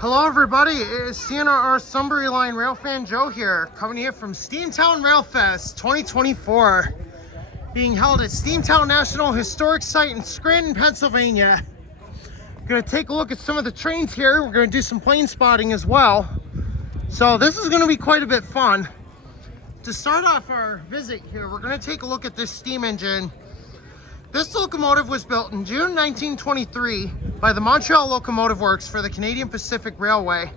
Hello everybody, it's CNR Sunbury Line Rail fan Joe here, coming here from Steamtown Railfest 2024, being held at Steamtown National Historic Site in Scranton, Pennsylvania. Gonna take a look at some of the trains here. We're gonna do some plane spotting as well. So this is gonna be quite a bit fun. To start off our visit here, we're gonna take a look at this steam engine. This locomotive was built in June 1923 by the Montreal Locomotive Works for the Canadian Pacific Railway.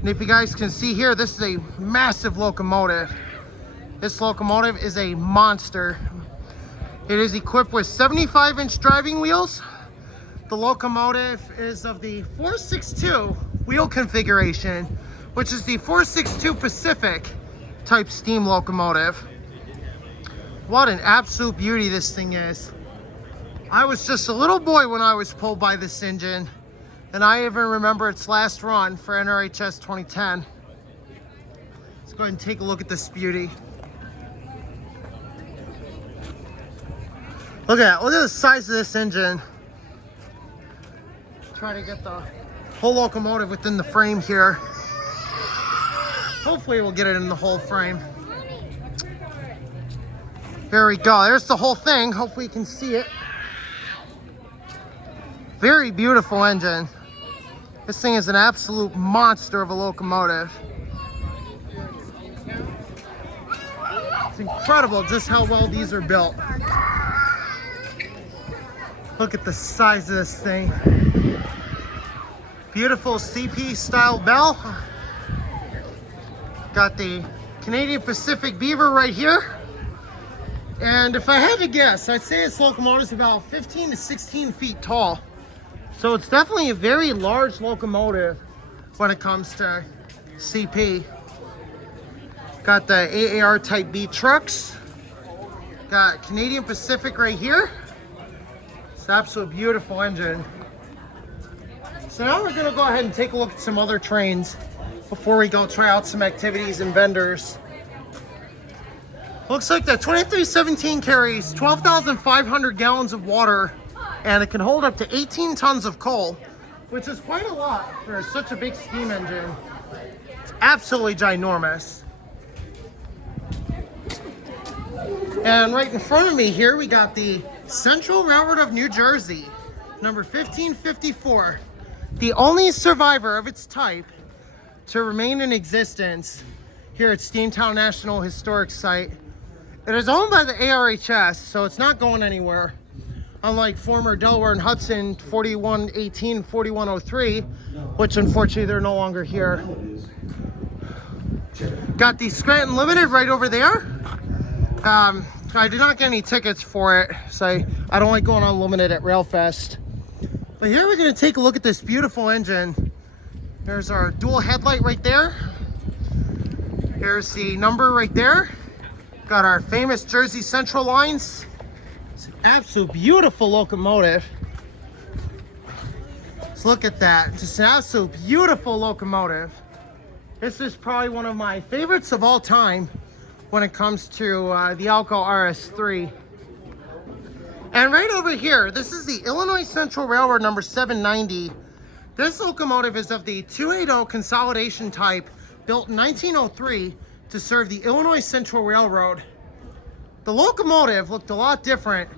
And if you guys can see here, this is a massive locomotive. This locomotive is a monster. It is equipped with 75-inch driving wheels. The locomotive is of the 462 wheel configuration, which is the 462 Pacific type steam locomotive. What an absolute beauty this thing is. I was just a little boy when I was pulled by this engine, and I even remember its last run for NRHS 2010. Let's go ahead and take a look at this beauty. Look at the size of this engine. Try to get the whole locomotive within the frame here. Hopefully we'll get it in the whole frame. Here we go, there's the whole thing. Hopefully you can see it. Very beautiful engine. This thing is an absolute monster of a locomotive. It's incredible just how well these are built. Look at the size of this thing. Beautiful CP style bell. Got the Canadian Pacific Beaver right here. And if I had to guess, I'd say this locomotive is about 15 to 16 feet tall. So it's definitely a very large locomotive when it comes to CP. Got the AAR Type B trucks. Got Canadian Pacific right here. It's an absolute beautiful engine. So now we're gonna go ahead and take a look at some other trains before we go try out some activities and vendors. Looks like the 2317 carries 12,500 gallons of water, and it can hold up to 18 tons of coal, which is quite a lot for such a big steam engine. It's absolutely ginormous. And right in front of me here, we got the Central Railroad of New Jersey, number 1554, the only survivor of its type to remain in existence here at Steamtown National Historic Site. It is owned by the ARHS, so it's not going anywhere. Unlike former Delaware and Hudson 4118, 4103, which unfortunately they're no longer here. Got the Scranton Limited right over there. I did not get any tickets for it, so I don't like going on Limited at Railfest. But here we're gonna take a look at this beautiful engine. There's our dual headlight right there. Here's the number right there. Got our famous Jersey Central lines. It's an absolute beautiful locomotive. Let's look at that. Just an absolute beautiful locomotive. This is probably one of my favorites of all time when it comes to the Alco RS3. And right over here, this is the Illinois Central Railroad number 790. This locomotive is of the 280 consolidation type, built in 1903 to serve the Illinois Central Railroad. The locomotive looked a lot different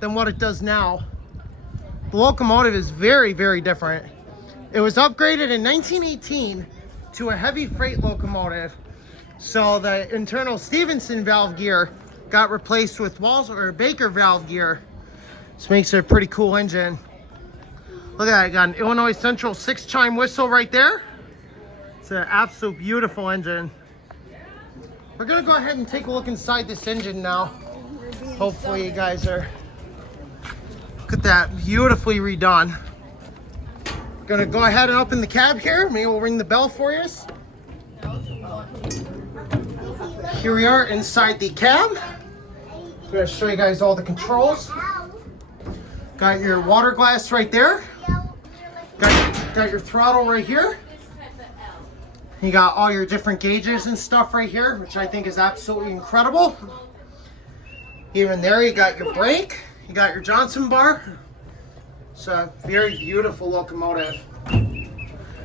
than what it does now. The locomotive is very, very different. It was upgraded in 1918 to a heavy freight locomotive. So the internal Stevenson valve gear got replaced with Baker valve gear. This makes it a pretty cool engine. Look at that, I got an Illinois Central 6-chime whistle right there. It's an absolute beautiful engine. We're gonna go ahead and take a look inside this engine now. Hopefully you guys are, look at that, beautifully redone. We're gonna go ahead and open the cab here. Maybe we'll ring the bell for you. Here we are inside the cab. I'm gonna show you guys all the controls. Got your water glass right there. Got your throttle right here. You got all your different gauges and stuff right here, which I think is absolutely incredible. Even there, you got your brake, you got your Johnson bar. It's a very beautiful locomotive.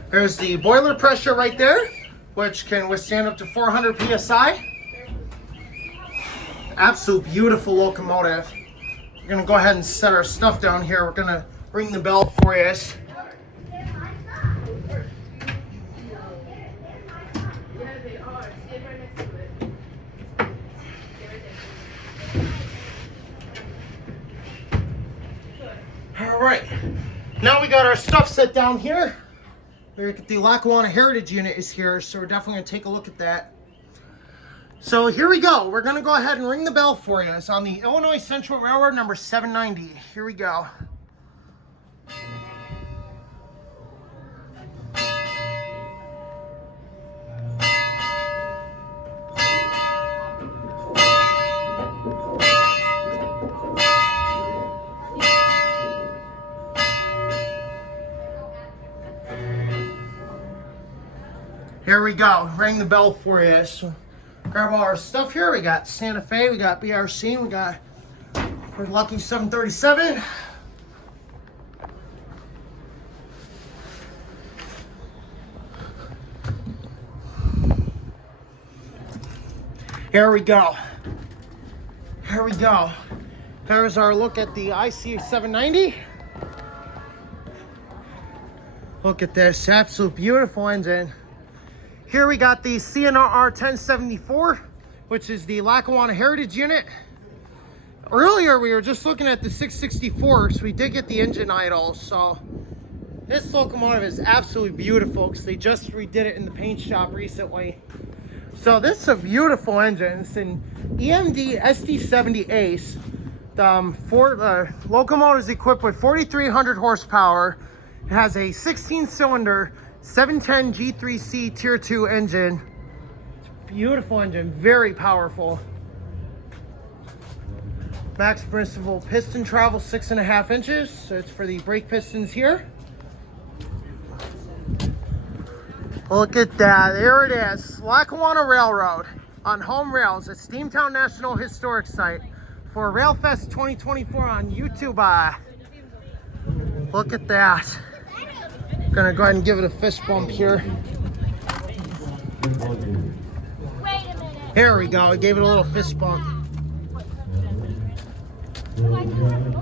There's the boiler pressure right there, which can withstand up to 400 psi. Absolute beautiful locomotive. We're gonna go ahead and set our stuff down here. We're gonna ring the bell for you. All right, now we got our stuff set down here. The Lackawanna Heritage Unit is here, so we're definitely gonna take a look at that. So here we go. We're gonna go ahead and ring the bell for you. It's on the Illinois Central Railroad, number 790. Here we go. Here we go, rang the bell for you. So grab all our stuff here. We got Santa Fe, we got BRC, we got our lucky 737. Here we go. Here we go. There's our look at the IC 790. Look at this, absolute beautiful engine. Here we got the CNR 1074, which is the Lackawanna Heritage Unit. Earlier we were just looking at the 664, so we did get the engine idle. So this locomotive is absolutely beautiful because they just redid it in the paint shop recently. So this is a beautiful engine. It's an EMD SD70 Ace. The locomotive is equipped with 4,300 horsepower. It has a 16-cylinder 710 G3C Tier 2 engine. It's a beautiful engine, very powerful. Max permissible piston travel 6.5 inches. So it's for the brake pistons here. Look at that, there it is. Lackawanna Railroad on home rails at Steamtown National Historic Site for Railfest 2024 on YouTube. Look at that. Gonna go ahead and give it a fist bump here. Here we go, I gave it a little fist bump.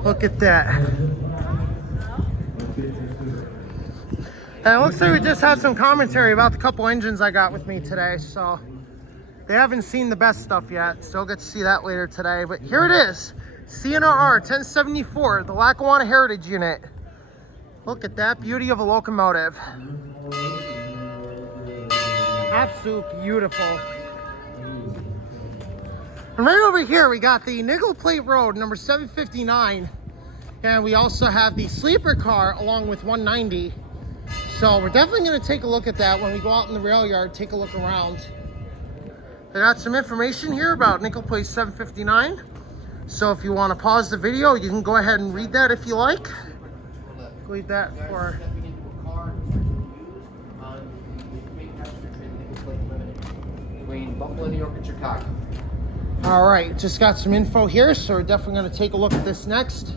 Look at that. And it looks like we just had some commentary about the couple engines I got with me today, so they haven't seen the best stuff yet, so we'll get to see that later today. But here it is, CNR 1074, the Lackawanna Heritage Unit. Look at that beauty of a locomotive. Absolute beautiful. And right over here, we got the Nickel Plate Road, number 759. And we also have the sleeper car along with 190. So we're definitely gonna take a look at that when we go out in the rail yard, take a look around. I got some information here about Nickel Plate 759. So if you wanna pause the video, you can go ahead and read that if you like. Leave that for. Between Buffalo, New York, and Chicago. All right, just got some info here, so we're definitely going to take a look at this next.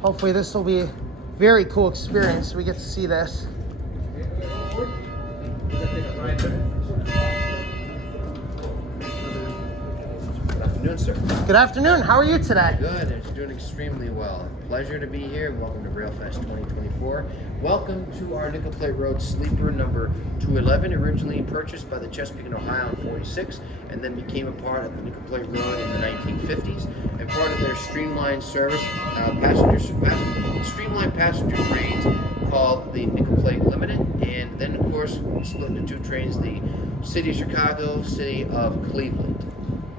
Hopefully, this will be a very cool experience. We get to see this. Good afternoon, sir. Good afternoon. How are you today? Good. It's doing extremely well. Pleasure to be here. Welcome to Railfest 2024. Welcome to our Nickel Plate Road Sleeper number 211, originally purchased by the Chesapeake and Ohio in 46, and then became a part of the Nickel Plate Road in the 1950s, and part of their streamlined service, streamlined passenger trains called the Nickel Plate Limited, and then of course split into two trains, the City of Chicago, City of Cleveland.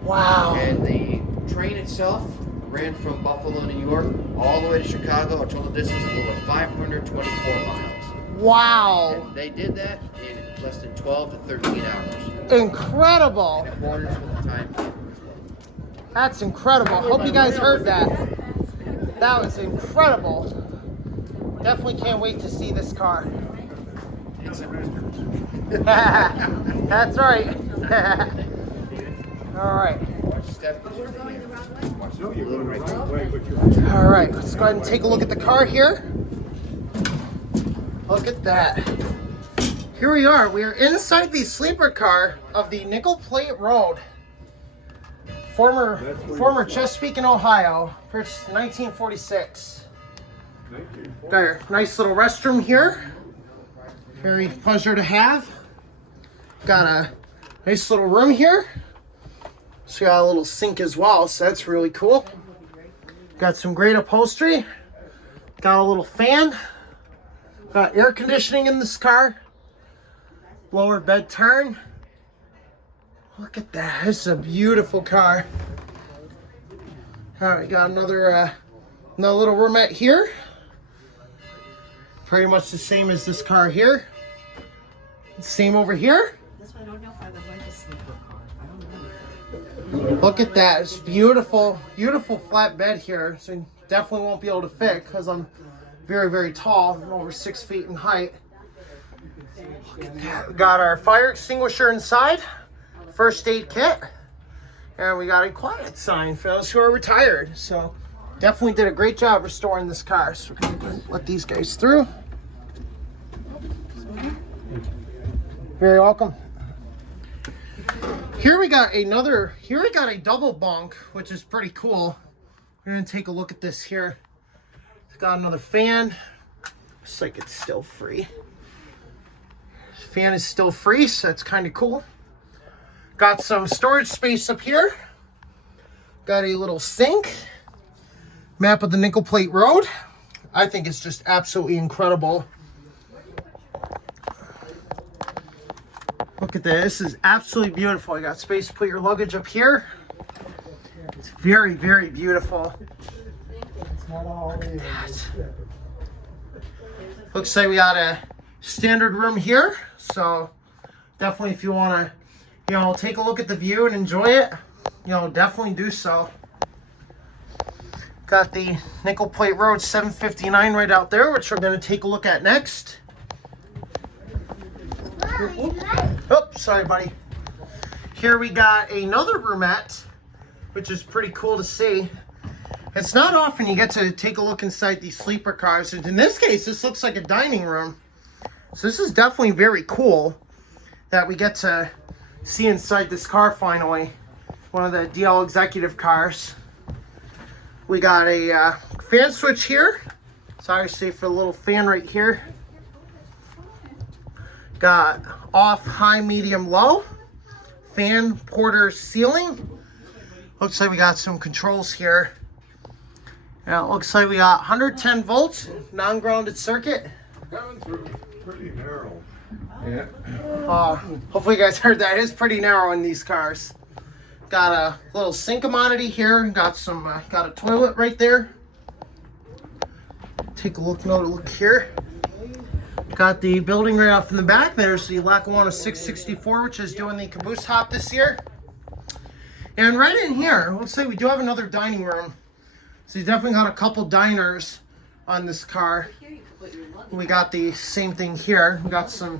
Wow. And the train itself ran from Buffalo, New York, all the way to Chicago, a total distance of over 524 miles. Wow. And they did that in less than 12 to 13 hours. Incredible. In accordance with the time. That's incredible. Hope you guys heard that. That was incredible. Definitely can't wait to see this car. That's right. All right. All right, let's go ahead and take a look at the car here. Look at that. Here we are. We are inside the sleeper car of the Nickel Plate Road. Former Chesapeake in Ohio, purchased in 1946. Got a nice little restroom here. Very pleasure to have. Got a nice little room here. So we got a little sink as well, so that's really cool. Got some great upholstery. Got a little fan. Got air conditioning in this car. Lower bed turn. Look at that. This is a beautiful car. Alright, got another little roomette here. Pretty much the same as this car here. Same over here. This one I don't know if I would like a sleeper car. I don't know. Look at that. It's beautiful, beautiful flat bed here. So you definitely won't be able to fit because I'm very, very tall. I'm over 6 feet in height. Look at that. We got our fire extinguisher inside. First aid kit. And we got a quiet sign for those who are retired. So definitely did a great job restoring this car. So we're going to let these guys through. Very welcome. Here we got a double bunk, which is pretty cool. We're gonna take a look at this here. It's got another fan. Looks like it's still free. Fan is still free, so that's kind of cool. Got some storage space up here. Got a little sink. Map of the Nickel Plate Road. I think it's just absolutely incredible. Look at this. This is absolutely beautiful. You got space to put your luggage up here. It's very, very beautiful. Look at that. Looks like we got a standard room here. So definitely if you want to, take a look at the view and enjoy it, definitely do so. Got the Nickel Plate Road 759 right out there, which we're going to take a look at next. Oh, sorry, buddy. Here we got another roomette, which is pretty cool to see. It's not often you get to take a look inside these sleeper cars. And in this case, this looks like a dining room. So this is definitely very cool that we get to see inside this car finally. One of the DL executive cars. We got a fan switch here. So obviously for the little fan right here. Got off, high, medium, low. Fan, porter, ceiling. Looks like we got some controls here. Now it looks like we got 110 volts, non-grounded circuit. Coming through pretty narrow. Yeah. Hopefully you guys heard that. It is pretty narrow in these cars. Got a little sink commodity here. Got a toilet right there. Take a look, another look here. Got the building right off in the back. There's the Lackawanna 664, which is doing the caboose hop this year. And right in here, let's say we do have another dining room. So you definitely got a couple diners on this car. We got the same thing here. We got some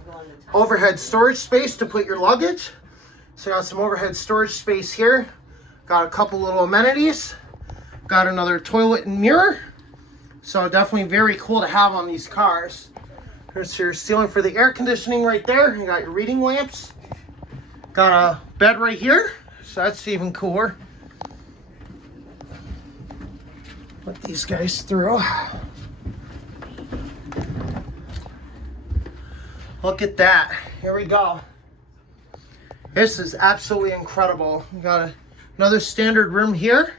overhead storage space to put your luggage. So got some overhead storage space here. Got a couple little amenities. Got another toilet and mirror. So definitely very cool to have on these cars. There's your ceiling for the air conditioning right there. You got your reading lamps. Got a bed right here. So that's even cooler. Let these guys through. Look at that. Here we go. This is absolutely incredible. We got another standard room here.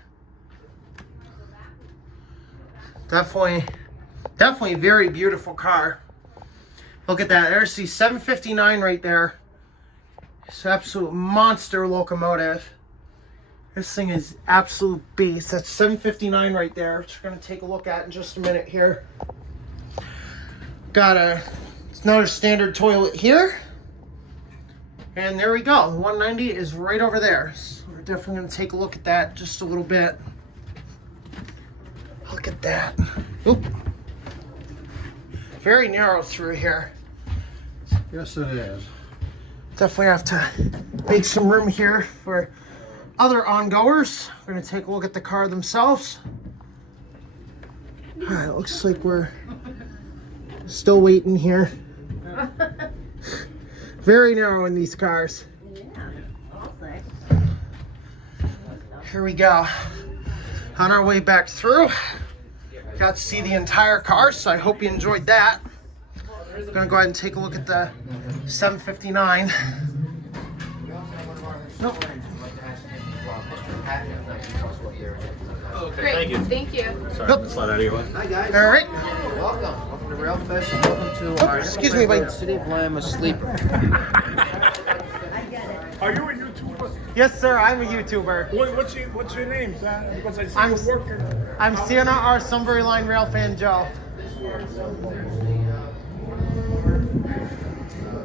Definitely a very beautiful car. Look at that. There's the 759 right there. It's an absolute monster locomotive. This thing is absolute beast. That's 759 right there, which we're going to take a look at in just a minute here. Got another standard toilet here. And there we go. The 190 is right over there. So we're definitely going to take a look at that just a little bit. Look at that. Oop. Very narrow through here. Yes, it is. Definitely have to make some room here for other ongoers. We're going to take a look at the car themselves. Alright, looks like we're still waiting here. Very narrow in these cars. Yeah, I'll say. Here we go. On our way back through. Got to see the entire car, so I hope you enjoyed that. I'm gonna go ahead and take a look at the 759. Nope. Great, thank you. Sorry, Nope. just let that anyway. Hi guys. All right. Welcome to Railfest and welcome to our excuse Nickel me, Plate wait. Road City of Lima Sleeper. Are you a YouTuber? Yes, sir. I'm a YouTuber. What's your name, Zach? Because I see I'm- you working. I'm Sienna R. Sunbury Line Railfan Joe.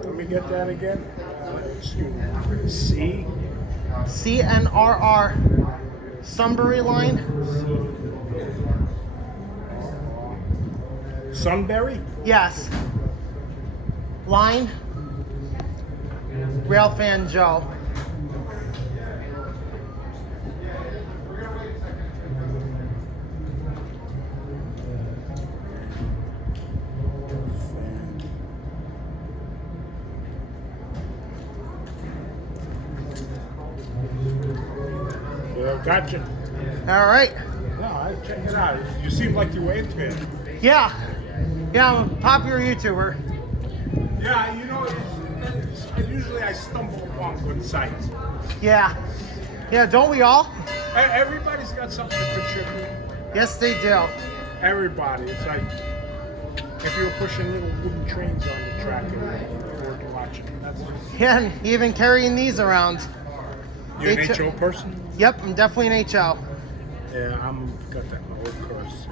Let me get that again. C. CNRR Sunbury Line. Sunbury? Yes. Line. Railfan Joe. Yeah, gotcha. All right. No, I check it out. You seem like you were into it. Yeah. Yeah, I'm a popular YouTuber. Yeah, you know, usually I stumble upon good sites. Yeah. Yeah, don't we all? Everybody's got something to contribute. Yes, they do. Everybody. It's like if you were pushing little wooden trains on the track and you were watching. That's Yeah, and even carrying these around. you an H- HO person? Yep, I'm definitely an HO. Yeah, I'm got that old course.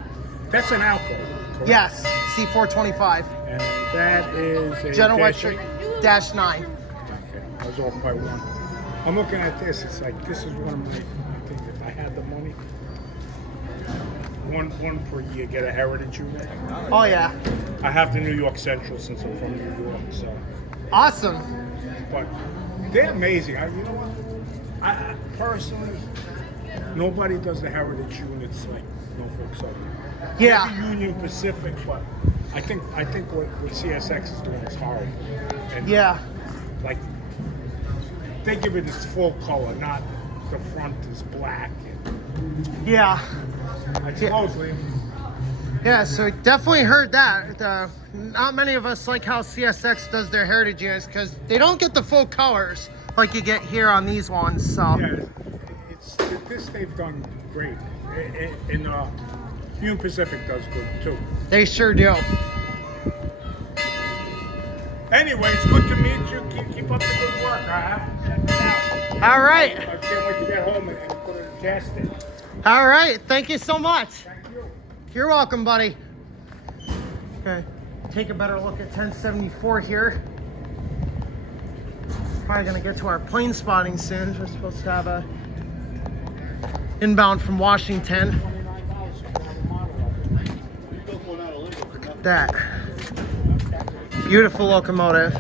That's an Alco, correct? Yes, C425. And that is a General dash- Electric Dash 9. Okay, I was off by one. I'm looking at this. It's like this is one of my things. If I had the money, one per year, get a heritage unit. Oh, yeah. I have the New York Central since I'm from New York, so. Awesome. But they're amazing. You know what? I personally, nobody does the heritage units like Norfolk Southern. Yeah. Maybe Union Pacific, but I think what CSX is doing is horrible. And Yeah. like they give it its full color, not the front is black. Yeah. And supposedly, Yeah, so definitely heard that. Not many of us like how CSX does their heritage units because they don't get the full colors like you get here on these ones. So yeah, it's this they've done great, and Union Pacific does good too. they sure do. Anyway, it's good to meet you. Keep up the good work. I have to check it out. All right. I can't wait to get home and put it in gas tank. All right. Thank you so much. Thank you. You're welcome, buddy. Okay. Take a better look at 1074 here. Probably gonna get to our plane spotting soon. We're supposed to have a inbound from Washington. Look at that. Beautiful locomotive.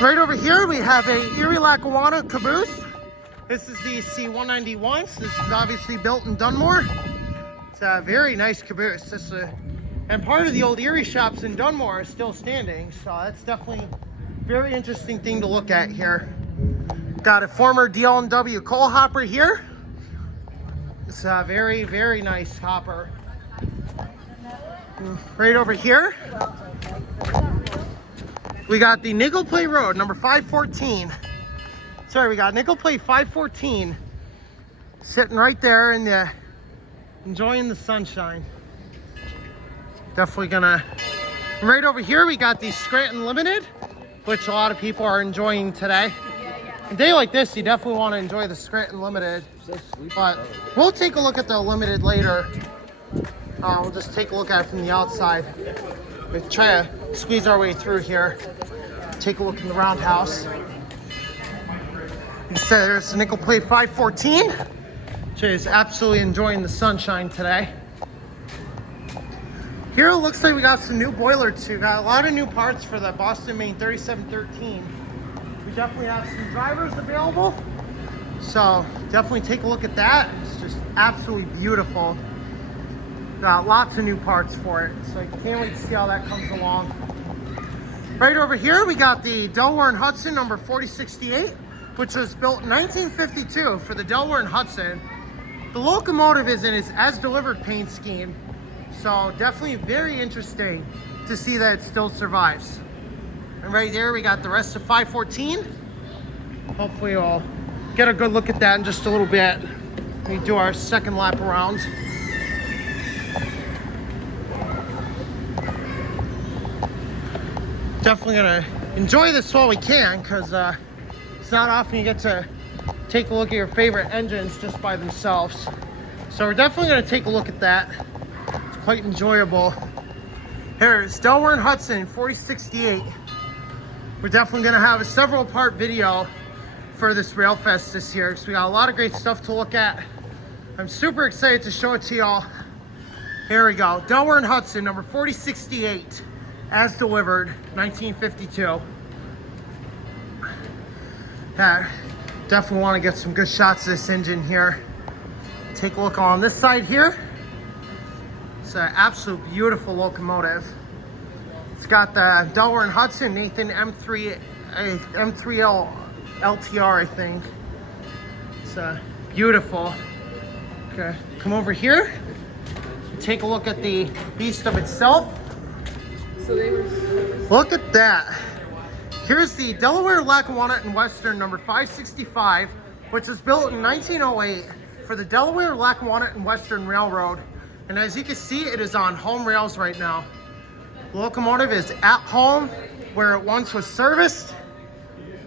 Right over here we have a Erie Lackawanna caboose. This is the C191. This is obviously built in Dunmore. It's a very nice caboose. And part of the old Erie shops in Dunmore are still standing, so that's definitely a very interesting thing to look at here. Got a former DL&W coal hopper here. It's a very, very nice hopper. Right over here, we got the Nickel Plate Road, number 514. Sorry, we got Nickel Plate 514 sitting right there in the, enjoying the sunshine. Definitely gonna, right over here we got the Scranton Limited, which a lot of people are enjoying today. A day like this, you definitely want to enjoy the Scranton Limited, but we'll take a look at the Limited later. We'll just take a look at it from the outside. We'll try to squeeze our way through here. Take a look in the roundhouse. So there's the Nickel Plate 514, which is absolutely enjoying the sunshine today. Here it looks like we got some new boiler too. Got a lot of new parts for the Boston Maine 3713. We definitely have some drivers available. So definitely take a look at that. It's just absolutely beautiful. Got lots of new parts for it. So I can't wait to see how that comes along. Right over here, we got the Delaware and Hudson number 4068, which was built in 1952 for the Delaware and Hudson. The locomotive is in its as-delivered paint scheme, so definitely very interesting to see that it still survives. And right there, we got the rest of 514. Hopefully we'll get a good look at that in just a little bit. We do our second lap around. Definitely gonna enjoy this while we can, because it's not often you get to take a look at your favorite engines just by themselves. So we're definitely gonna take a look at that. It's quite enjoyable. Here's Delaware and Hudson 4068. We're definitely gonna have a several part video for this Railfest this year, because we got a lot of great stuff to look at. I'm super excited to show it to y'all. Here we go, Delaware and Hudson number 4068. As delivered, 1952. Yeah, definitely want to get some good shots of this engine here. Take a look on this side here. It's an absolute beautiful locomotive. It's got the Delaware and Hudson Nathan M3L LTR, I think. It's beautiful. Okay, come over here. Take a look at the beast of itself. Look at that. Here's the Delaware, Lackawanna, and Western number 565, which was built in 1908 for the Delaware, Lackawanna, and Western Railroad. And as you can see, it is on home rails right now. The locomotive is at home where it once was serviced.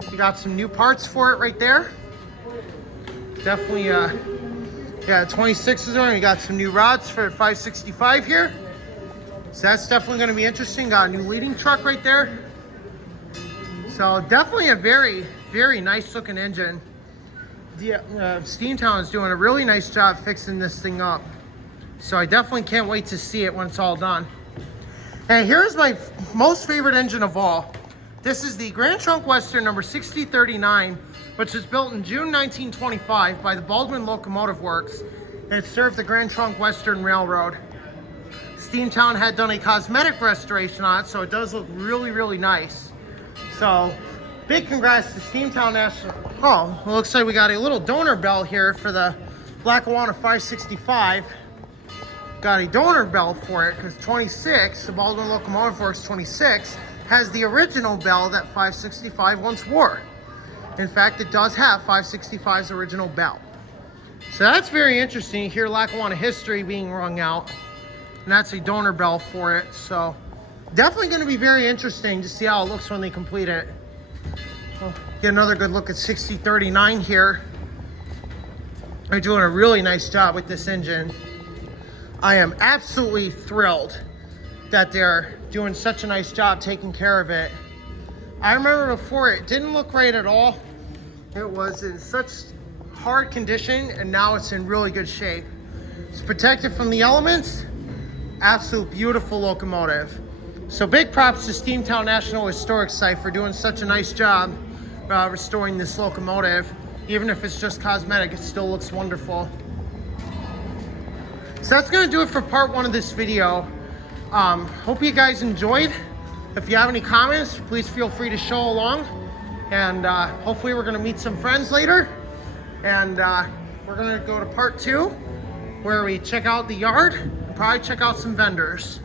We got some new parts for it right there. Definitely, yeah, 26 is on. We got some new rods for 565 here. So that's definitely going to be interesting. Got a new leading truck right there. So definitely a very, very nice looking engine. Steamtown is doing a really nice job fixing this thing up. So I definitely can't wait to see it when it's all done. And here's my most favorite engine of all. This is the Grand Trunk Western number 6039, which was built in June 1925 by the Baldwin Locomotive Works. And it served the Grand Trunk Western Railroad. Steamtown had done a cosmetic restoration on it, so it does look really, really nice. So, big congrats to Steamtown National. Oh, it looks like we got a little donor bell here for the Lackawanna 565. Got a donor bell for it, because 26, the Baldwin Locomotive Works 26, has the original bell that 565 once wore. In fact, it does have 565's original bell. So that's very interesting to hear Lackawanna history being rung out. And that's a donor bell for it. So definitely going to be very interesting to see how it looks when they complete it. We'll get another good look at 6039 here. They're doing a really nice job with this engine. I am absolutely thrilled that they're doing such a nice job taking care of it. I remember before it didn't look right at all. It was in such hard condition, and now it's in really good shape. It's protected from the elements. Absolute beautiful locomotive. So big props to Steamtown National Historic Site for doing such a nice job restoring this locomotive. Even if it's just cosmetic, it still looks wonderful. So that's gonna do it for part one of this video. Hope you guys enjoyed. If you have any comments, please feel free to show along. And hopefully we're gonna meet some friends later. And we're gonna go to part two, where we check out the yard and probably check out some vendors.